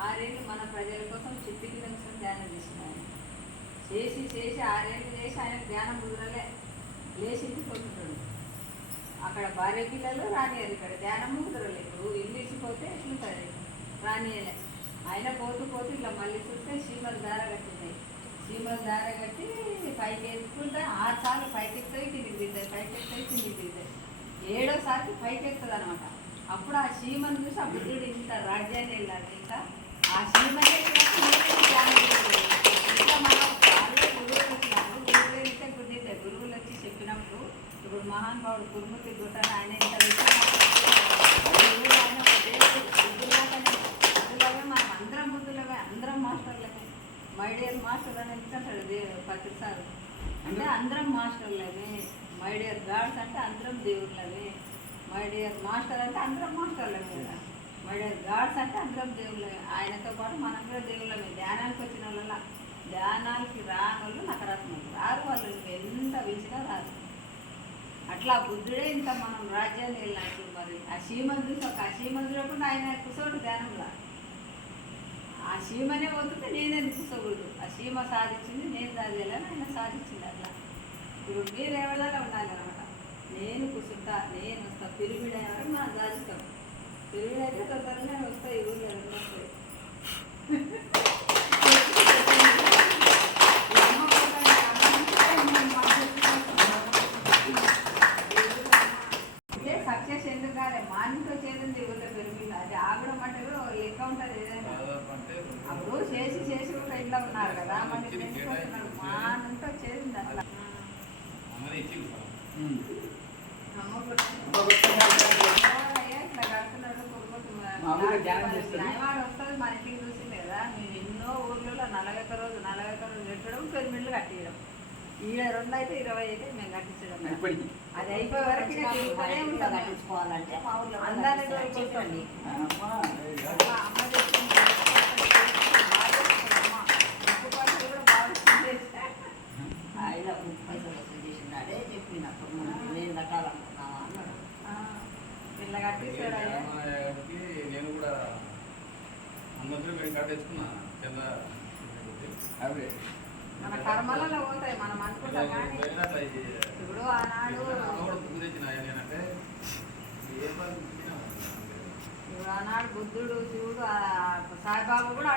6 ఏళ్ళు మన ప్రజల కోసం చిట్టికి నిమిషం ధ్యానం చేసిన ఆయన చేసి 6 ఏళ్ళు చేసి ఆయన ధ్యానం కుదరలే, లేచింది కొట్టుతాడు. అక్కడ భార్య పిల్లలు రానియారు, ఇక్కడ ధ్యానము కుదరలే. ఇప్పుడు ఇల్లు ఇచ్చిపోతే ఎట్లుంటుంది, రానియలే. ఆయన పోతూ ఇట్లా మళ్ళీ చూస్తే చీమలు దార కట్టినాయి. చీమలు దార కట్టి పైకి ఎత్తుకుంటే 6 సార్లు పైకి ఎక్కుతాయి, కిందికి దిగుతాయి, పైకి ఎక్కుతాయి, కిందికి దిగుతాయి. 7వసారికి పైకి ఎక్కుతుంది అనమాట. అప్పుడు ఆ చీమను చూసి ఆ బుద్ధుడు ఇంత రాజ్యాన్ని వెళ్ళాలి. ఇంకా ఆ చీమనే ఇంకా మనం గురువులు వచ్చినారు, గురువులు వచ్చి చెప్పినప్పుడు ఇప్పుడు మహానుభావుడు కురుమూర్తి గుట్టాను ఆయన ఇంత ఆయన బుద్ధులమే మనం అందరం బుద్ధులమే, అందరం మాస్టర్లమే. మై డియర్ మాస్టర్ అని ఎందుకంటాడు ప్రతిసారి, అంటే అందరం మాస్టర్లమే. మై డియర్ గాడ్స్ అంటే అందరం దేవుళ్ళమే. మై డియర్ మాస్టర్ అంటే అందరం మాస్టర్లమే కదా. మై డియర్ గాడ్స్ అంటే అందరం దేవుళ్ళమే. ఆయనతో పాటు మనం కూడా దేవుళ్ళమే. ధ్యానానికి వచ్చిన వాళ్ళ, ధ్యానానికి రాని వాళ్ళు నకరాత్మకులు రారు, వాళ్ళు ఎంత పిలిచినా రారు. అట్లా బుద్ధుడే ఇంత మనం రాజ్యాన్ని వెళ్ళినట్టు. మరి ఆ సీమను చూసి ఒక సీమను చూడకుండా ఆయన కూర్చోడు ధ్యానంలో. ఆ సీమనే పోతుంటే నేనేది కూర్చోకూడదు. ఆ సీమ సాధించింది, నేను సాధించాలని ఆయన సాధించింది. అట్లా ఇప్పుడు మీరు ఎవరిదాకా ఉండాలి అనమాట. నేను కూర్చుంటా, నేను వస్తా, పిరిమిడ్ అయిన వరకు మనం సాధిస్తాం. పిరిమిడ్ అయితే తొందరగానే వస్తాయి, ఊళ్ళో వస్తాయి. సక్సెస్ ఎందుకు కాలే, మానితో చేసింది ఊళ్ళో పెరిమిళ్ళు. అది ఆగడం అంటే లెక్క ఉంటుంది ఏదైనా. అప్పుడు చేసి కూడా ఇంట్లో ఉన్నారు కదా, మళ్ళీ తెలుసుకుంటున్నాడు. మానంతో చేసింది అట్లా. ఇట్లా కడుతున్నాడు న్యాయవాడు వస్తుంది మన ఇంటికి చూసింది కదా. మేము ఎన్నో ఊర్లలో 40 ఎకరాలు పెట్టడం, పెరిమిళ్ళు కట్టియడం. ఈడ 2 అయితే 20 అయితే మేము కట్టించడం. అది అయిపోయే వరకు తిరుగుతూనే ఉంటాం. కట్టించుకోవాలంటే మా ఊళ్ళో అందరినీ చెప్పండి. అమ్మ చెప్పింది కూడా బాగుంటుంది. 5 పైసలు చేసినాడే చెప్పినప్పుడు నేను కట్టాలనుకున్నావా అన్నాడు. ఇలా కట్టిస్తాడు. నేను కూడా అందరూ కట్టించుకున్నా కింద. అవి మన కర్మలలో పోతాయి, మనం అనుకుంటాం. కానీ ఇప్పుడు ఆనాడు బుద్ధుడు శివుడు సాయిబాబు కూడా